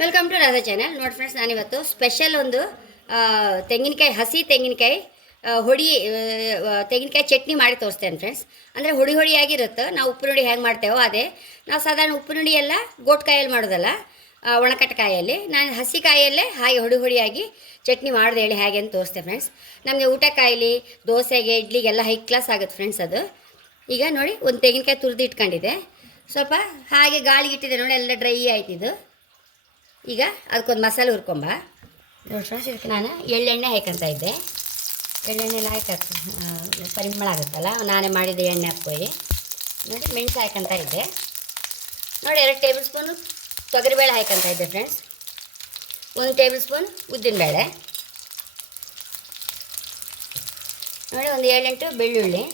Welcome to Radha channel. ನೋಡಿ friends, ನಾನಿವತ್ತು special ಒಂದು ತೆಂಗಿನಕಾಯಿ, ಹಸಿ ತೆಂಗಿನಕಾಯಿ ತೆಂಗಿನಕಾಯಿ ಚಟ್ನಿ ಮಾಡಿ ತೋರಿಸ್ತೇನೆ ಫ್ರೆಂಡ್ಸ್. ಅಂದರೆ ಹೊಡಿಯಾಗಿರುತ್ತೆ. ನಾವು ಉಪ್ಪು ಹೇಗೆ ಮಾಡ್ತೇವೋ ಅದೇ. ನಾವು ಸಾಧಾರಣ ಉಪ್ಪು ನುಡಿ ಎಲ್ಲ ಗೋಟ್ಕಾಯಲ್ಲಿ ಮಾಡೋದಲ್ಲ, ಒಣಕಟ್ಟಕಾಯಲ್ಲಿ. ನಾನು ಹಸಿ ಕಾಯಲ್ಲೇ ಹಾಗೆ ಹೊಡಿಯಾಗಿ ಚಟ್ನಿ ಮಾಡೋದು ಹೇಳಿ ಹೇಗೆ ಅಂತ ತೋರಿಸ್ತೇನೆ ಫ್ರೆಂಡ್ಸ್. ನಮಗೆ ಊಟಕ್ಕಾಯಲ್ಲಿ, ದೋಸೆಗೆ, ಇಡ್ಲಿಗೆಲ್ಲ ಹೈ ಕ್ಲಾಸ್ ಆಗುತ್ತೆ ಫ್ರೆಂಡ್ಸ್ ಅದು. ಈಗ ನೋಡಿ, ಒಂದು ತೆಂಗಿನಕಾಯಿ ತುರಿದು ಇಟ್ಕೊಂಡಿದೆ. ಸ್ವಲ್ಪ ಹಾಗೆ ಗಾಳಿಗೆ ಇಟ್ಟಿದೆ ನೋಡಿ, ಎಲ್ಲ ಡ್ರೈ ಆಯ್ತಿದ್ದು. ಈಗ ಅದಕ್ಕೊಂದು ಮಸಾಲೆ ಹುರ್ಕೊಂಬ. ನೋಡಿ ಫ್ರೆಂಡ್ಸ್, ಇದಕ್ಕೆ ನಾನು ಎಳ್ಳೆಣ್ಣೆ ಹಾಕಂತ ಇದ್ದೆ. ಎಳ್ಳೆಣ್ಣೆಲ್ಲ ಪರಿಮಳ ಆಗುತ್ತಲ್ಲ, ನಾನೇ ಮಾಡಿದ್ದೆ ಎಣ್ಣೆ ಹಾಕ್ಕೊಳ್ಳಿ. ನೋಡಿ, ಮೆಣಸು ಹಾಕಂತ ಇದ್ದೆ. ನೋಡಿ, 2 ಟೇಬಲ್ ಸ್ಪೂನು ತೊಗರಿಬೇಳೆ ಹಾಕಂತ ಇದ್ದೆ ಫ್ರೆಂಡ್ಸ್. 1 ಟೇಬಲ್ ಸ್ಪೂನ್ ಉದ್ದಿನಬೇಳೆ. ನೋಡಿ, ಒಂದು 7-8 ಬೆಳ್ಳುಳ್ಳಿ,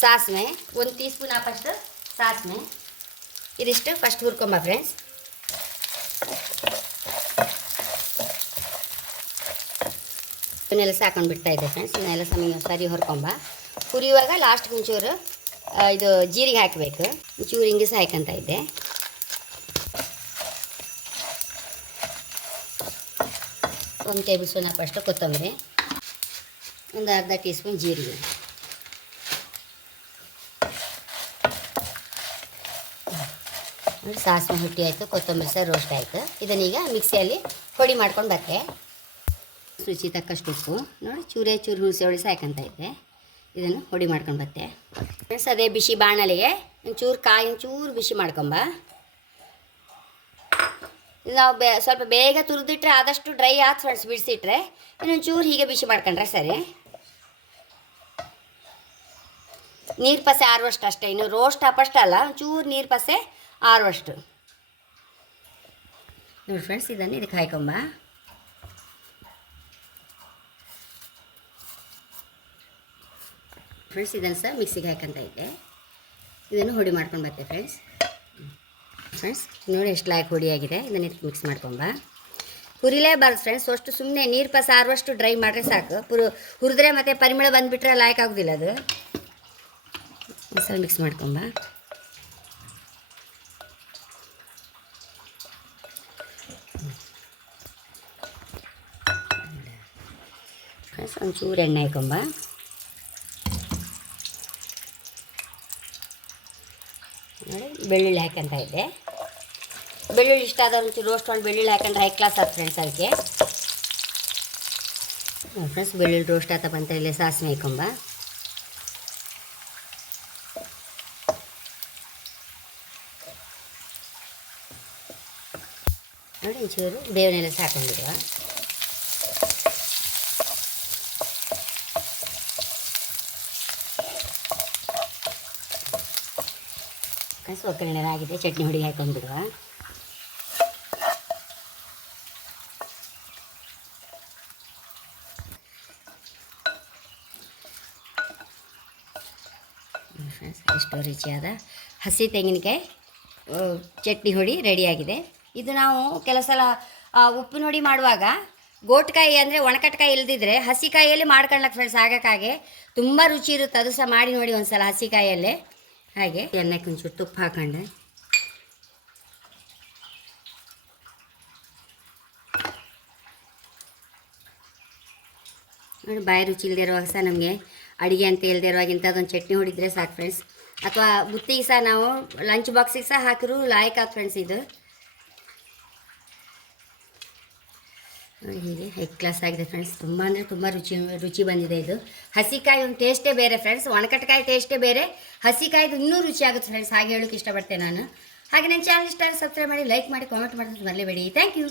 ಸಾಸಿವೆ, 1 ಟೀ ಸ್ಪೂನ್ ಹಾಕಷ್ಟು ಸಾಸಿವೆ. ಇದಿಷ್ಟು ಫಸ್ಟ್ ಹುರ್ಕೊಂಬ ಫ್ರೆಂಡ್ಸ್. ಇವನ್ನೆಲ್ಲ ಸಾಕೊಂಡು ಬಿಡ್ತಾ ಇದ್ದೆ ಫ್ರೆಂಡ್ಸ್. ಇವನ್ನೆಲ್ಲ ಸರಿ ಹೊರ್ಕೊಂಬ. ಹುರಿಯುವಾಗ ಲಾಸ್ಟ್ಗೆ ಒಂಚೂರು ಇದು ಜೀರಿಗೆ ಹಾಕಬೇಕು. ಒಂಚೂರು ಹಿಂಗೆ ಸಹ ಹಾಕಂತ ಇದ್ದೆ. ಒಂದು ಟೇಬಲ್ ಸ್ಪೂನ್ ಹಾಕಷ್ಟು ಕೊತ್ತಂಬರಿ, ಒಂದು ಅರ್ಧ ಟೀ ಸ್ಪೂನ್ ಜೀರಿಗೆ. ಸಾಸಿವೆ ಹುಟ್ಟಿ ಆಯಿತು, ಕೊತ್ತಂಬರಿ ಸಹ ರೋಸ್ಟ್ ಆಯಿತು. ಇದನ್ನೀಗ ಮಿಕ್ಸಿಯಲ್ಲಿ ಪುಡಿ ಮಾಡ್ಕೊಂಡು ಬತ್ತೆ. ರುಚಿ ತಕ್ಕಷ್ಟು ಉಪ್ಪು. ನೋಡಿ, ಚೂರು ಹುಣಸೆ ಹುಳಿ ಸಾಕಂತ ಇದ್ದೆ. ಇದನ್ನು ಹೊಡಿ ಮಾಡ್ಕೊಂಡು ಬತ್ತೆ ಫ್ರೆಂಡ್ಸ್. ಅದೇ ಬಿಸಿ ಬಾಣಲೆಗೆ ಒಂಚೂರು ಬಿಸಿ ಮಾಡ್ಕೊಂಬ. ನಾವು ಸ್ವಲ್ಪ ಬೇಗ ತುರಿದಿಟ್ರೆ ಆದಷ್ಟು ಡ್ರೈ ಆಯ್ತು ಫ್ರೆಂಡ್ಸ್. ಬಿಡಿಸಿಟ್ರೆ ಇನ್ನೊಂಚೂರು ಹೀಗೆ ಬಿಸಿ ಮಾಡ್ಕೊಂಡ್ರೆ ಸರಿ. ನೀರು ಪಸೆ ಆರುವಷ್ಟು ಅಷ್ಟೇ, ಇನ್ನು ರೋಸ್ಟ್ ಹಾಪಷ್ಟಲ್ಲ, ಒಂಚೂರು ನೀರು ಪಸೆ ಆರುವಷ್ಟು. ನೋಡಿ ಫ್ರೆಂಡ್ಸ್, ಇದನ್ನು ಇದಕ್ಕೆ ಹಾಕೊಂಬ. ಫ್ರೆಂಡ್ಸ್, ಇದನ್ನು ಸಹ ಮಿಕ್ಸಿಗೆ ಹಾಕಂತ ಇದ್ದೆ. ಇದನ್ನು ಹೊಡಿ ಮಾಡ್ಕೊಂಡು ಬರ್ತೆ ಫ್ರೆಂಡ್ಸ್. ನೋಡಿ, ಎಷ್ಟು ಲಾಯಕ್ ಹೊಡಿಯಾಗಿದೆ. ಇದನ್ನು ಇದಕ್ಕೆ ಮಿಕ್ಸ್ ಮಾಡ್ಕೊಂಬ. ಹುರಿಲೇಬಾರ್ದು ಫ್ರೆಂಡ್ಸ್, ಅಷ್ಟು ಸುಮ್ಮನೆ ನೀರು ಪಸ ಆರುವಷ್ಟು ಡ್ರೈ ಮಾಡಿದ್ರೆ ಸಾಕು. ಹುರಿದ್ರೆ ಮತ್ತು ಪರಿಮಳ ಬಂದುಬಿಟ್ರೆ ಲಾಯಕ್ ಆಗೋದಿಲ್ಲ ಅದು. ಮಿಕ್ಸ್ ಮಾಡ್ಕೊಂಬ. ಫ್ರೆಂಡ್ಸ್, ಒಂಚೂರು ಎಣ್ಣೆ ಹಾಕೊಂಬ. ನೋಡಿ, ಬೆಳ್ಳುಳ್ಳಿ ಹಾಕಂತ ಇದ್ದೆ. ಬೆಳ್ಳುಳ್ಳಿ ಇಷ್ಟ ಆದವ್ರು ಒಂಚೂರು ರೋಸ್ಟ್ ಮಾಡಿ ಬೆಳ್ಳುಳ್ಳಿ ಹಾಕೊಂಡ್ರೆ ಹೈ ಕ್ಲಾಸ್ ಆಯ್ತು ಫ್ರೆಂಡ್ಸ್. ಅದಕ್ಕೆ ಫ್ರೆಂಡ್ಸ್, ಬೆಳ್ಳುಳ್ಳಿ ರೋಸ್ಟ್ ಆತ ಬಂತ. ಇಲ್ಲೇ ಸಾಸಿವೆ ಹಾಕೊಂಬ. ನೋಡಿ, ಒಂಚೂರು ಬೇವನೆಲ್ಲ ಸಾಕೊಂಡಿರುವ. ಒಗ್ಗರಣೆ ಆಗಿದೆ. ಚಟ್ನಿ ಹುಡಿ ಹಾಕೊಂಡ್ಬಿಡುವ. ಎಷ್ಟು ರುಚಿಯಾದ ಹಸಿ ತೆಂಗಿನಕಾಯಿ ಚಟ್ನಿ ಹುಡಿ ರೆಡಿಯಾಗಿದೆ. ಇದು ನಾವು ಕೆಲವು ಸಲ ಉಪ್ಪಿನ ಹುಡಿ ಮಾಡುವಾಗ ಗೋಟ್ಕಾಯಿ ಅಂದರೆ ಒಣಕಟ್ಕಾಯಿ ಇಲ್ದಿದ್ರೆ ಹಸಿ ಕಾಯಿಯಲ್ಲಿ ಮಾಡ್ಕೊಳ್ಳಕ್ಕೆ ಫ್ರೆಂಡ್ಸ್. ಆಗಕ್ಕಾಗೆ ತುಂಬ ರುಚಿ ಇರುತ್ತೆ. ಅದು ಸಹ ಮಾಡಿ ನೋಡಿ ಒಂದು ಸಲ ಹಸಿ ಕಾಯಲ್ಲೇ. ಹಾಗೆ ಎಣ್ಣೆಗೆ ಒಂಚೂರು ತುಪ್ಪ ಹಾಕೊಂಡೆ. ನೋಡಿ, ಬಾಯಿ ರುಚಿ ಇಲ್ಲದೆ ಇರುವಾಗ ಸಹ ನಮಗೆ ಅಡುಗೆ ಅಂತ ಇಲ್ಲದೆ ಇರುವಾಗ ಇಂಥದ್ದೊಂದು ಚಟ್ನಿ ಹೊಡಿದ್ರೆ ಸಾಕು ಫ್ರೆಂಡ್ಸ್. ಅಥವಾ ಬುತ್ತಿಗೆ ಸಹ ನಾವು ಲಂಚ್ ಬಾಕ್ಸಿಗೆ ಸಹ ಹಾಕಿದ್ರು ಲಾಯಕ್ ಆಗ ಫ್ರೆಂಡ್ಸ್. ಇದು ನೋಡಿ, ಹೀಗೆ ಹೈ ಕ್ಲಾಸ್ ಆಗಿದೆ ಫ್ರೆಂಡ್ಸ್. ತುಂಬ ಅಂದರೆ ತುಂಬ ರುಚಿ ಬಂದಿದೆ. ಇದು ಹಸಿಕಾಯಿ ಒಂದು ಟೇಸ್ಟೇ ಬೇರೆ ಫ್ರೆಂಡ್ಸ್. ಒಣಕಟ್ಕಾಯಿ ಟೇಸ್ಟೇ ಬೇರೆ, ಹಸಿಕಾಯ್ದು ಇನ್ನೂ ರುಚಿ ಆಗುತ್ತೆ ಫ್ರೆಂಡ್ಸ್. ಹಾಗೆ ಹೇಳೋಕ್ಕೆ ಇಷ್ಟಪಡ್ತೇನೆ ನಾನು. ಹಾಗೆ ನನ್ನ ಚಾನಲ್ ಇಷ್ಟ ಸಬ್ಸ್ಕ್ರೈಬ್ ಮಾಡಿ, ಲೈಕ್ ಮಾಡಿ, ಕಾಮೆಂಟ್ ಮಾಡೋದು ಮರಲೇಬೇಡಿ. Thank you.